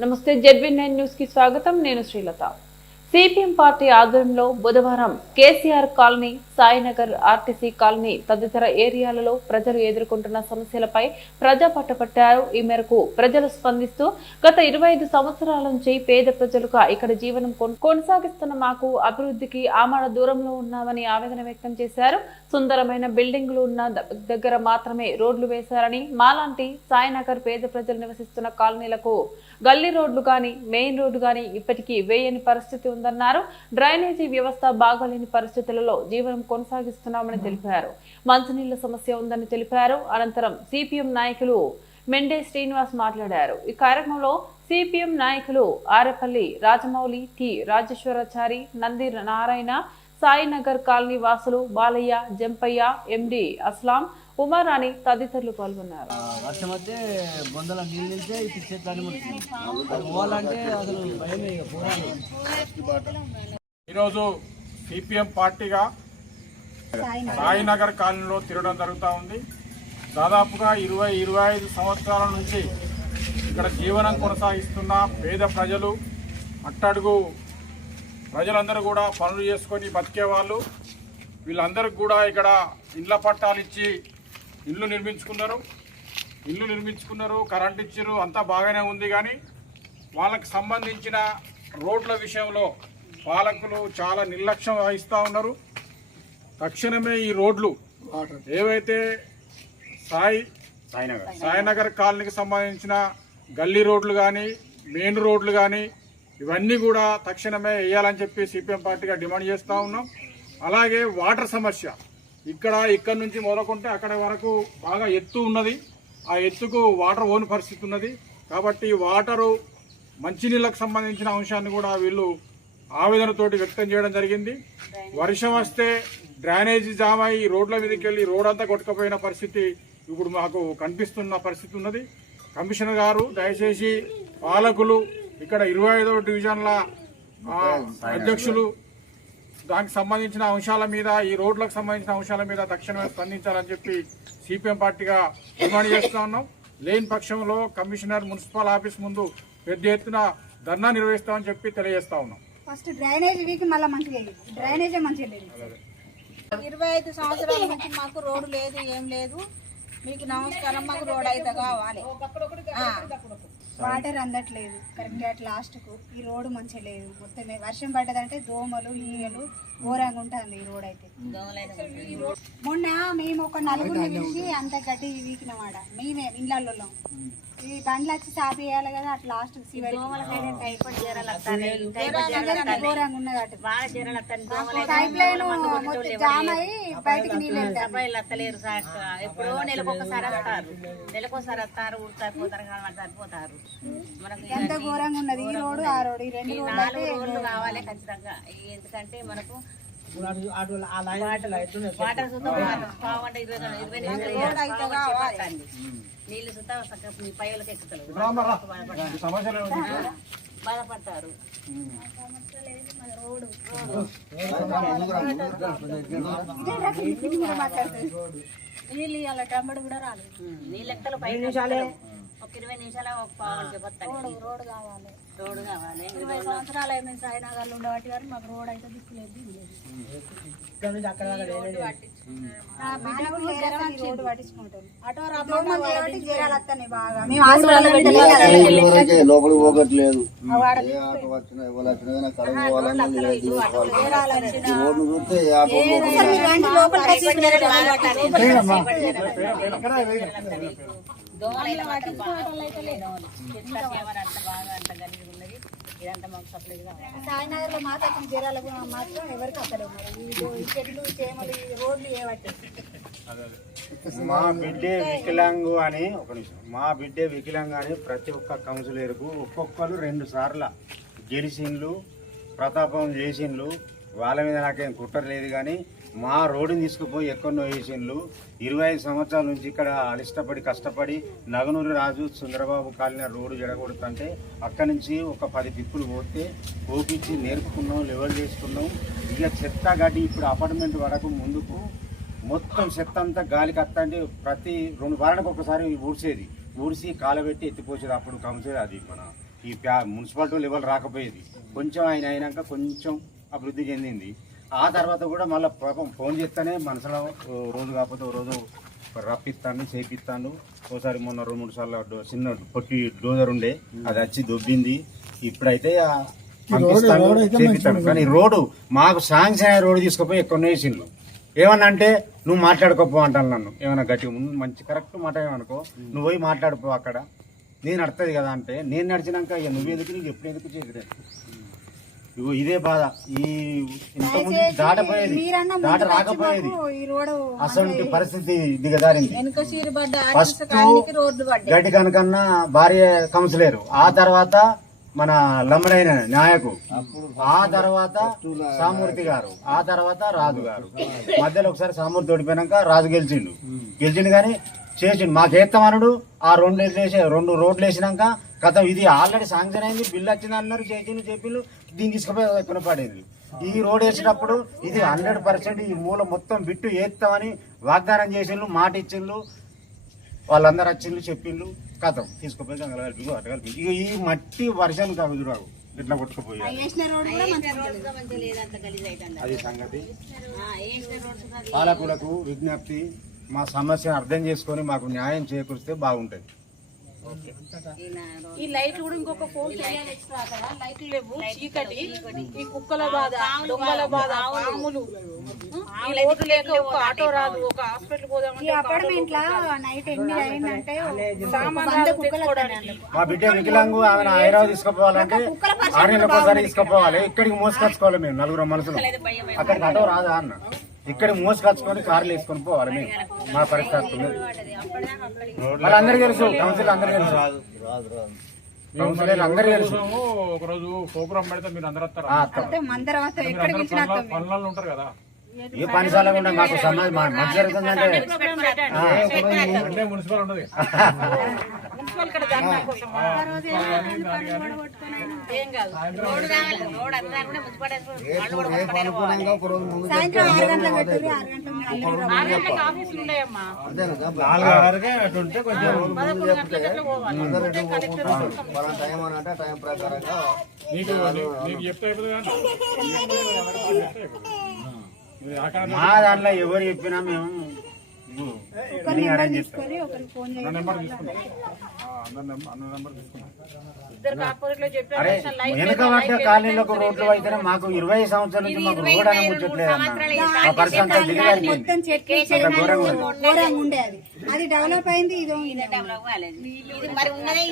నమస్తే ZB nine న్యూస్కి స్వాగతం. నేను శ్రీలత. సిపిఎం పార్టీ ఆధ్వర్యంలో బుధవారం KCR colony Sainagar RTC colony తదితర ఏరియాలలో ప్రజలు ఎదుర్కొంటున్న సమస్యలపై ప్రజా పట్టపట్టారు ఈ మేరకు ప్రజలు స్పందిస్తూ గత ఇరవై ఐదు సంవత్సరాల నుంచి పేద ప్రజలుగా ఇక్కడ జీవనం కొనసాగిస్తున్న మాకు అభివృద్ధికి ఆమడ దూరంలో ఉన్నామని ఆవేదన వ్యక్తం చేశారు. సుందరమైన బిల్డింగులు ఉన్న ద- దగ్గర మాత్రమే రోడ్లు వేశారని మాలాంటి సాయినగర్ పేద ప్రజలు నివసిస్తున్న కాలనీలకు గల్లీ రోడ్లు గాని మెయిన్ రోడ్డు గాని ఇప్పటికీ వేయని పరిస్థితి ఉంది ఉందన్నారు డ్రైనేజీ వ్యవస్థ బాగోలేని పరిస్థితులలో జీవనం కొనసాగిస్తున్నామని తెలిపారు. మంచినీళ్ళ సమస్య ఉందని తెలిపారు. అనంతరం సిపిఎం నాయకులు మెండే శ్రీనివాస్ మాట్లాడారు. ఈ కార్యక్రమంలో సిపిఎం నాయకులు ఆరేపల్లి రాజమౌళి టి రాజేశ్వరాచారి నంది నారాయణ సాయినగర్ కాలనీ వాసులు బాలయ్య జంపయ్య ఎండి అస్లాం ఉమారాణి తదితరులు పాల్గొన్నారు. వర్షం వస్తే బొందల నీళ్ళు చెట్లు పోవాలంటే అసలు భయమే ఇక పోవాలి ఈరోజు సిపిఎం పార్టీగా సాయినగర్ కాలనీలో తిరగడం జరుగుతూ ఉంది. దాదాపుగా ఇరవై ఇరవై ఐదు సంవత్సరాల నుంచి ఇక్కడ జీవనం కొనసాగిస్తున్న పేద ప్రజలు అట్టడుగు ప్రజలందరూ కూడా పనులు చేసుకొని బతికే వాళ్ళు. వీళ్ళందరికీ కూడా ఇక్కడ ఇళ్ళ పట్టాలు ఇచ్చి ఇల్లు నిర్మించుకున్నారు. ఇల్లు నిర్మించుకున్నారు. కరెంట్ ఇచ్చారు. అంతా బాగానే ఉంది కానీ వాళ్ళకి సంబంధించిన రోడ్ల విషయంలో పాలకులు చాలా నిర్లక్ష్యం వహిస్తూ ఉన్నారు. తక్షణమే ఈ రోడ్లు ఏవైతే సాయి సాయినగర్. సాయినగర్ కాలనీకి సంబంధించిన గల్లీ రోడ్లు కానీ మెయిన్ రోడ్లు కానీ ఇవన్నీ కూడా తక్షణమే వేయాలని చెప్పి సిపిఎం పార్టీగా డిమాండ్ చేస్తూ ఉన్నాం. అలాగే వాటర్ సమస్య. ఇక్కడ ఇక్కడ నుంచి మొదలుకుంటే అక్కడ వరకు బాగా ఎత్తు ఉన్నది. ఆ ఎత్తుకు వాటర్ ఓని పరిస్థితి ఉన్నది. కాబట్టి వాటరు మంచినీళ్ళకు సంబంధించిన అంశాన్ని కూడా వీళ్ళు ఆవేదనతోటి వ్యక్తం చేయడం జరిగింది. వర్షం వస్తే డ్రైనేజీ జామ్ అయి రోడ్ల మీదకి వెళ్ళి రోడ్ అంతా కొట్టుకుపోయిన పరిస్థితి ఇప్పుడు మాకు కనిపిస్తున్న పరిస్థితి ఉన్నది. కమిషనర్ గారు దయచేసి పాలకులు ఇక్కడ ఇరవై ఐదవ డివిజన్ల అధ్యక్షులు దానికి సంబంధించిన అంశాల మీద ఈ రోడ్లకు సంబంధించిన అంశాల మీద తక్షణమే స్పందించాలని చెప్పి సిపిఎం పార్టీగా డిమాండ్ చేస్తా ఉన్నాం. లేని పక్షంలో కమిషనర్ మున్సిపల్ ఆఫీస్ ముందు పెద్ద ఎత్తున ధర్నా నిర్వహిస్తామని చెప్పి తెలియజేస్తా ఉన్నాం. ఫస్ట్ డ్రైనేజ్ వీక్ మళ్ళీ మంచిగా డ్రైనేజే మంచిగా లేదు. ఇరవై ఐదు సంవత్సరాల నుంచి మాకు రోడ్డు లేదు ఏం లేదు. మీకు నమస్కారం మాకు రోడ్ అయితే కావాలి. వాటర్ అందట్లేదు. కరెక్ట్ అట్ లాస్ట్కు ఈ రోడ్డు మంచిగా లేదు. మొత్తమే వర్షం పడ్డదంటే దోమలు ఈగలు ఘోరంగా ఉంటుంది ఈ రోడ్ అయితే మొన్న మేము ఒక నలుగురిని పిలిచి అంత గడ్డి వీకినవాడ. మేమే ఇళ్ళల్లో ఈ బండ్లు వచ్చి సాపేయాలి కదా అట్ లాస్ట్ ఘోరంగా ఉన్నది అటు. పైప్ లైన్ మొత్తం జామ్ అయ్యి బయటికి నీళ్ళు ఎప్పుడో నెలకు ఒకసారి వస్తారు. నెలకోసారి వస్తారు ఊరిపోతారు కాబట్టి సరిపోతారు. మనకు ఎంత ఘోరంగా ఉన్నది. ఈ రోడ్డు ఆ రోడ్డు ఈ రెండు రోడ్లు కావాలి ఖచ్చితంగా. ఎందుకంటే మనకు నీళ్ళు మీ పైలకి ఎక్కుతారు బాధపడతారు నీళ్ళు ఇవాళ టమ్మడు కూడా రాలేదు నీళ్ళు ఎక్కలు పై నిమిషాలే ఒక ఇరవై నిమిషాలు ఒక రోడ్డు కావాలి రోడ్డు కావాలి ఇరవై సంవత్సరాలు అయిపోయింది సాయినగర్లో ఉండబట్టి గారు మాకు రోడ్ అయితే దిక్కులేదు లోపలికి పోగట్లేదు ఏ ఆటో వచ్చినా ఎవరు వచ్చినా కానీ కడుగు పోవాలని లేదు తీసుకోవాలి ఈ రోడ్డు చూస్తే ఏ ఆటో సాయినగర్లో మాత్రం జ్వరాలు మాత్రం ఎవరికి అసలు మరి ఈ చెట్లు చేమలు ఈ రోడ్లు ఏవట్టి మా బిడ్డే వికలాంగు అని ఒక నిమిషం. మా బిడ్డే వికలాంగు అని ప్రతి ఒక్క కౌన్సిలర్కు ఒక్కొక్కరు రెండు సార్ల గెలిచిండ్లు ప్రతాపం చేసిండ్లు వాళ్ళ మీద నాకేం కుట్రలేదు కానీ మా రోడ్డుని తీసుకుపోయి ఎక్కడో వేసిండ్లు. ఇరవై ఐదు సంవత్సరాల నుంచి ఇక్కడ అలిష్టపడి కష్టపడి నగనూరు రాజు సుందరబాబు కాలిన రోడ్డు జడగొడుతుంటే అక్కడి నుంచి ఒక పది దిక్కులు పోతే పోపించి నేర్పుకున్నాం లెవెల్ చేసుకున్నాం ఇక చెత్త గడ్డి ఇప్పుడు అపార్ట్మెంట్ వరకు ముందుకు మొత్తం చెత్త అంతా గాలికి అత్తంటే ప్రతి రెండు వారానికి ఒకసారి ఊడ్చేది. ఊడిసి కాలబెట్టి ఎత్తిపోసేది అప్పుడు కంసేది అది మన ఈ ప్యా మున్సిపాలిటీ లెవెల్ రాకపోయేది. కొంచెం ఆయన అయినాక కొంచెం అభివృద్ధి చెందింది. ఆ తర్వాత కూడా మళ్ళీ పాపం ఫోన్ చేస్తేనే మనసులో రోజు కాకపోతే రోజు రప్పిస్తాను చేపిస్తాను. ఒకసారి మొన్న రెండు మూడు సార్లు చిన్న పొట్టి డోజర్ ఉండే అది వచ్చి దొబ్బింది. ఇప్పుడైతే పంపిస్తాను చేపిస్తాను. కానీ రోడ్డు మాకు శాంక్షన్ అయ్యే రోడ్డు తీసుకుపోయి ఎక్కువ వేసిండ్రు ఏమన్నా అంటే నువ్వు మాట్లాడుకోపో అంటాను నన్ను. ఏమన్నా గట్టిగా ముందు మంచి కరెక్ట్ మాట్లాడమనుకో నువ్వు పోయి మాట్లాడుకో అక్కడ. నేను నడుతుంది కదా అంటే నేను నడిచినాక ఇక నువ్వెందుకు నీకు ఎప్పుడు ఎందుకు చేయలేదు ఇగో ఇదే బాధ. ఈ ఇంతకుముందు దాటపోయేది. దాట రాకపోయేది. అసలు పరిస్థితి దిగదారింది ఫస్ట్ గడ్డి కనకన్నా భార్య కౌన్సిలేరు. ఆ తర్వాత మన లమ్మడైన నాయకు. ఆ తర్వాత సామూర్తి గారు. ఆ తర్వాత రాజు గారు. మధ్యలో ఒకసారి సామూర్తి ఓడిపోయినాక రాజు గెలిచిండు. గెలిచిండు కానీ చేసిండు. మాకేత్తమనుడు ఆ రెండు వేసే రెండు రోడ్లు వేసినాక కథ ఇది ఆల్రెడీ శాంక్షన్ అయింది బిల్లు వచ్చింది అన్నారు చేసిండు చెప్పిండు దీన్ని తీసుకుపోయి ఎక్కడ పడేది ఈ రోడ్ వేసేటప్పుడు ఇది హండ్రెడ్ పర్సెంట్ ఈ మూల మొత్తం బిట్టు వేస్తామని వాగ్దానం చేసిండ్రు మాట ఇచ్చిండ్రు వాళ్ళందరూ వచ్చిండ్రు చెప్పిండ్రు కథం. తీసుకుపోయి గంగలు కలిపి అట్ట కలిపి ఇక ఈ మట్టి వర్షాలు కాదు రావు ఇట్లా కొట్టుకుపోయారు అవుతుంది అది సంగతి. పాలకులకు విజ్ఞప్తి మా సమస్యను అర్థం చేసుకొని మాకు న్యాయం చేకూరిస్తే బాగుంటుంది. ఈ లైట్లు కూడా ఇంకొక ఫోన్ చేయాలి ఎక్స్ట్రా కదా? లైట్లు లేవు. చీకటి ఈ కుక్కల బాధ దొంగల బాధ పాములు. ఈ లేక ఒక ఆటో రాదు ఒక హాస్పిటల్ ఈ పోదామంటే అపార్ట్మెంట్ లా నైట్ ఎనిమిది అయిందంటే సామాన్ వంద రాదు కుక్కలు తెచ్చుకోవడానికి. మా బిడ్డ వికలాంగు ఆమె హైదరాబాద్ తీసుకుపోవాలంటే ఆరు నెలలకు ఒకసారి తీసుకుపోవాలి. ఇక్కడికి మోసుకొచ్చుకోవాలి మేము నలుగురు మనుషులు. అక్కడికి ఆటో రాదా అన్న. ఇక్కడికి మోసుకొచ్చుకొని కార్లు వేసుకొని పోవాలి మేము. మా పరిస్థితి. వాళ్ళందరికీ తెలుసు కౌన్సిల్ అందరికీ తెలుసు. కౌన్సిలర్ ప్రోగ్రామ్ పెడితే మీరు అందరూ వస్తారా? అందరూ పనులలో ఉంటారు కదా? ఏ పనిశాల కూడా మాకు సమాజం మంచి జరుగుతుందంటే మున్సిపల్ ఉండదు మున్సిపల్ ఇక్కడ ధర్నా కోసం ఏం కాదు రోడ్డు కావాలి రోడ్డు అంతా కూడా మున్సిపాలిటీ వాళ్ళు కూడా రేపు అనుకున్నాక ఒక రోజు ముందు సాయంత్రం ఆరు గంటలకు పెట్టుర్రి ఆరు గంటలకు మళ్ళీ కూడా ఆరు గంటలకు ఆఫీసులు ఉన్నాయమ్మా అంతేనా నాలుగు వరకే అటు ఉంటే కొంచెం పదకొండు గంటలకు పోవాలి అందరూ ఎటు పోకుండా పలానా టైం అని అంటే టైం ప్రకారంగా నీకు నీకు- నీకు చెప్తే అయిపోతుంది కానీ చెప్తే అయిపోతుంది. ఇది ఆ కారణం మా దాంట్లో ఎవరు చెప్పినా మేము ఒకరి నెంబర్ తీసుకొని ఒకరికి ఫోన్ వెనుక పడ్డ కాలనీలకు రోడ్లు అయితేనే మాకు ఇరవై సంవత్సరాల నుంచి మాకు రోడ్ అని ముచ్చట్లేదన్న మా పరిస్థితి అంతా దిగజారిపోయింది మొత్తం చెట్లు చెట్లు ఘోరంగా ఉండే అది. అది డెవలప్ అయింది ఇది డెవలప్ కాలేదు ఇది మరి ఉన్నదే